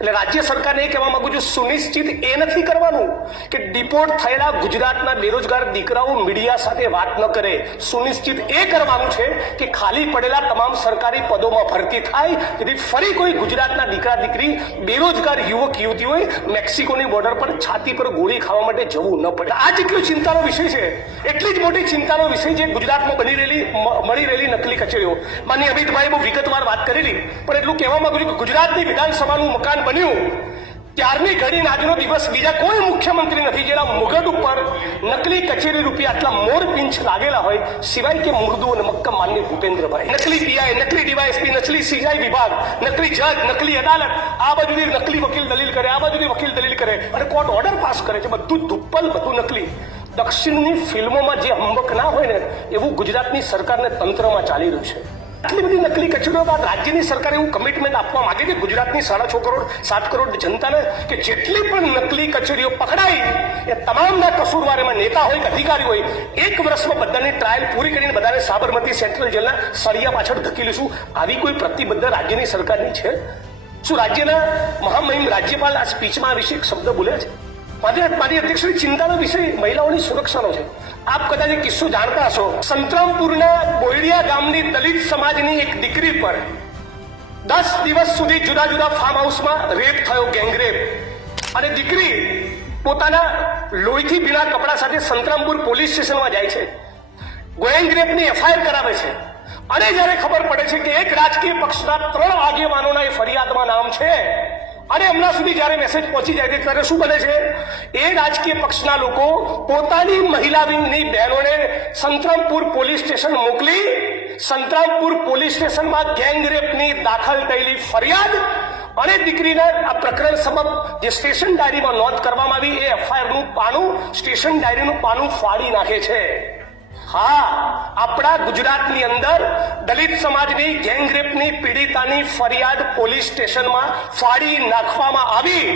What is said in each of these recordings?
એટલે રાજ્ય સરકારને એ કહેવા માંગુ છું, સુનિશ્ચિત એ નથી કરવાનું કે ડિપોર્ટ થયેલા ગુજરાતના બેરોજગાર દીકરાઓ મીડિયા સાથે વાત ન કરે. સુનિશ્ચિત એ કરવાનું છે કે ખાલી પડેલા તમામ સરકારી પદોમાં ભરતી થાય, જેથી ફરી કોઈ ગુજરાતના દીકરા દીકરી બેરોજગાર યુવક યુવતીઓએ મેક્સિકોની બોર્ડર પર છાતી પર ગોળી ખાવા માટે જવું ન પડે. આ જેટલો ચિંતાનો વિષય છે, એટલી જ મોટી ચિંતાનો વિષય છે ગુજરાતમાં મળી રહેલી નકલી કચેરીઓ. માનનીય અમિતભાઈએ બહુ વિગતવાર વાત કરેલી, પણ એટલું કહેવા માંગુ છું કે ગુજરાતની વિધાનસભાનું મકાન બન્યું ત્યારની ઘડીને આજનો દિવસ બીજા કોઈ મુખ્યમંત્રી નથી જેના મુગટ ઉપર નકલી કચેરી રૂપિયા આટલા મોર પિંચ લાગેલા હોય, સિવાય કે મૃદુ અને મક્કમ માનનીય ભૂપેન્દ્રભાઈ. નકલી પીઆઈ, નકલી ડીવાયએસપી, નકલી સીઆઈ વિભાગ, નકલી જજ, નકલી અદાલત, આ બાજુથી નકલી વકીલ દલીલ કરે, આ બાજુથી વકીલ દલીલ કરે અને કોર્ટ ઓર્ડર પાસ કરે છે. બધું ધુપ્પલ, બધું નકલી. દક્ષિણની ફિલ્મોમાં જે હંબક ના હોય ને એવું ગુજરાતની સરકારને તંત્રમાં ચાલી રહ્યું છે. આટલી બધી નકલી કચેરીઓ બાદ રાજ્યની સરકાર એવું કમિટમેન્ટ આપવા માંગે છે ગુજરાતની 6.5 કરોડ 7 કરોડ જનતાને કે જેટલી પણ નકલી કચેરીઓ પકડાઈ એ તમામના કસૂરવાર, એમાં નેતા હોય કે અધિકારી હોય, 1 વર્ષમાં બધાની ટ્રાયલ પૂરી કરીને બધાને સાબરમતી સેન્ટ્રલ જેલના સળિયા પાછળ ધકેલીશું. આવી કોઈ પ્રતિબદ્ધતા રાજ્યની સરકારની છે? શું રાજ્યના મહામહિમ રાજ્યપાલ આ સ્પીચમાં આ વિશે એક શબ્દ બોલ્યા છે? મારી અધ્યક્ષની ચિંતાનો વિષય મહિલાઓની સુરક્ષાનો છે. આપ કદાચ એક કિસ્સો જાણતા હશો. સંતરામપુરના બોયડિયા ગામની દલિત સમાજની એક દીકરી પર 10 દિવસ સુધી જુદા જુદા ફાર્મ હાઉસમાં રેપ થયો, ગેંગરેપ. અને દીકરી પોતાના લોહીથી ભીના કપડા સાથે સંતરામપુર પોલીસ સ્ટેશનમાં જાય છે, ગેંગરેપની એફઆઈઆર કરાવે છે. અને જ્યારે ખબર પડે છે કે એક રાજકીય પક્ષના 3 આગેવાનોના એ ફરિયાદમાં નામ છે અને હમણાં સુધી જ્યારે મેસેજ પહોંચી જાય છે ત્યારે શું બને છે? એ રાજકીય પક્ષના લોકો પોતાની મહિલા વિંગની બહેનોને સંતરામપુર પોલીસ સ્ટેશન મોકલી સંતરામપુર પોલીસ સ્ટેશનમાં ગેંગરેપની દાખલ થયેલી ફરિયાદ અને દીકરીના આ પ્રકરણ સબબ જે સ્ટેશન ડાયરીમાં નોંધ કરવામાં આવી એ એફઆઈઆરનું પાનું, સ્ટેશન ડાયરીનું પાનું ફાડી નાખે છે. હા, આપણા ગુજરાતની અંદર દલિત સમાજની ગેંગરેપની પીડિતાની ફરિયાદ પોલીસ સ્ટેશનમાં ફાડી નાખવામાં આવી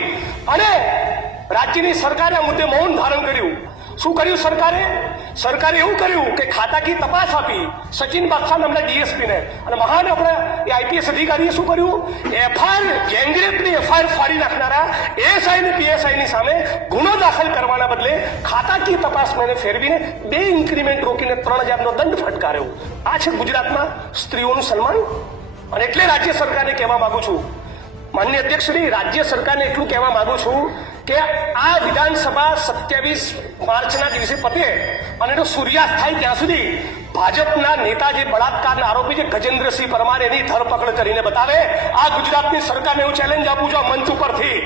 અને રાજ્યની સરકારે આ મુદ્દે મૌન ધારણ કર્યું. શું કર્યું સરકારે એવું કર્યું કે ખાતાકી તપાસ આપી સચિન બાદશાહ નામના ડીએસપીને, અને મહાન આપણા એ આઈપીએસ અધિકારીએ શું કર્યું? એફઆઈઆર, ગેંગરેપની એફઆઈઆર ફાડી નાખનારા એએસઆઈ અને પીએસઆઈની સામે ગુનો દાખલ કરવાના બદલે ખાતાકી તપાસ મેને ફેરવીને 2 ઇન્ક્રીમેન્ટ રોકીને 3000નો દંડ ફટકાર્યો. આ છે ગુજરાતમાં સ્ત્રીઓનું સન્માન. અને એટલે રાજ્ય સરકારને કહેવા માંગુ છું, માનનીય અધ્યક્ષશ્રી, રાજ્ય સરકારને એટલું કહેવા માંગુ છું કે આ વિધાનસભા 27 માર્ચના દિવસે પતે અને એનો સૂર્યાસ્ત થાય ત્યાં સુધી ભાજપના નેતા જે બળાત્કારના આરોપી છે ગજેન્દ્રસિંહ પરમાર, એની ધરપકડ કરીને બતાવે. આ ગુજરાતની સરકારને હું ચેલેન્જ આપું છું આ મંચ ઉપરથી.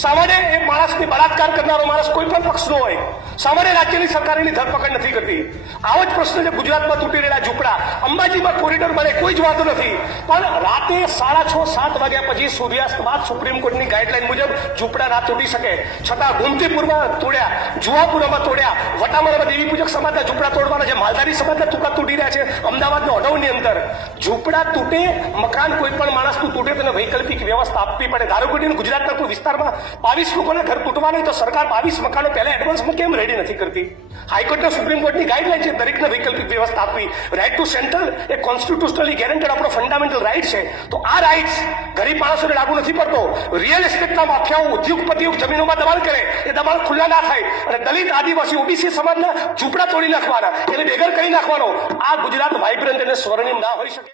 સામાન્ય એક માણસની બળાત્કાર કરનારો માણસ કોઈ પણ પક્ષનો હોય, સામાન્ય રાજ્યની સરકાર એની ધરપકડ નથી કરતી. આવો જ પ્રશ્ન છે ગુજરાતમાં તૂટી રહેલા ઝૂંપડા. અંબાજીમાં કોરિડોર બને, કોઈ જ વાંધો નથી, પણ રાતે 6:30-7 વાગ્યા પછી સૂર્યાસ્ત બાદ સુપ્રીમ કોર્ટની ગાઈડલાઈન મુજબ ઝૂંપડા ના તૂટી શકે. છતાં ગોમતીપુરમાં તોડ્યા, જુહાપુરામાં તોડ્યા, વટામણામાં દેવી પૂજક સમાજના ઝૂંપડા તોડવાના છે, માલધારી સમાજના ટુકડા તૂટી રહ્યા છે. અમદાવાદના ઓઢવની અંદર ઝૂંપડા તૂટે, મકાન કોઈ પણ માણસનું તૂટે તેને વૈકલ્પિક વ્યવસ્થા આપવી પડે. ધારો કે ગુજરાતના કોઈ વિસ્તારમાં 22 લોકોના ઘર તૂટવા નહીં તો સરકાર 22 મકાનો પહેલા એડવાન્સમાં કેમ રેડી નથી કરતી? હાઈકોર્ટના સુપ્રીમ કોર્ટની ગાઈડલાઈન છે દરેકને વૈકલ્પિક વ્યવસ્થા આપવી. રાઇટ ટુ સેન્ટર એ કોન્સ્ટિટ્યુશનલી ગેરંટેડ આપણો ફંડામેન્ટલ રાઇટ છે. તો આ રાઇટ્સ ગરીબ માણસોને લાગુ નથી પડતો. રિયલ એસ્ટેટના માફિયાઓ, ઉદ્યોગપતિઓ જમીનોમાં દબાણ કરે, એ દબાણ ખુલ્લા ના થાય અને દલિત, આદિવાસી, ઓબીસી સમાજના ઝૂંપડા તોડી નાખવાના, એને બેઘર કરી નાખવાનો. આ ગુજરાત વાઇબ્રન્ટ અને સ્વર્ણિમ ના હોઈ શકે.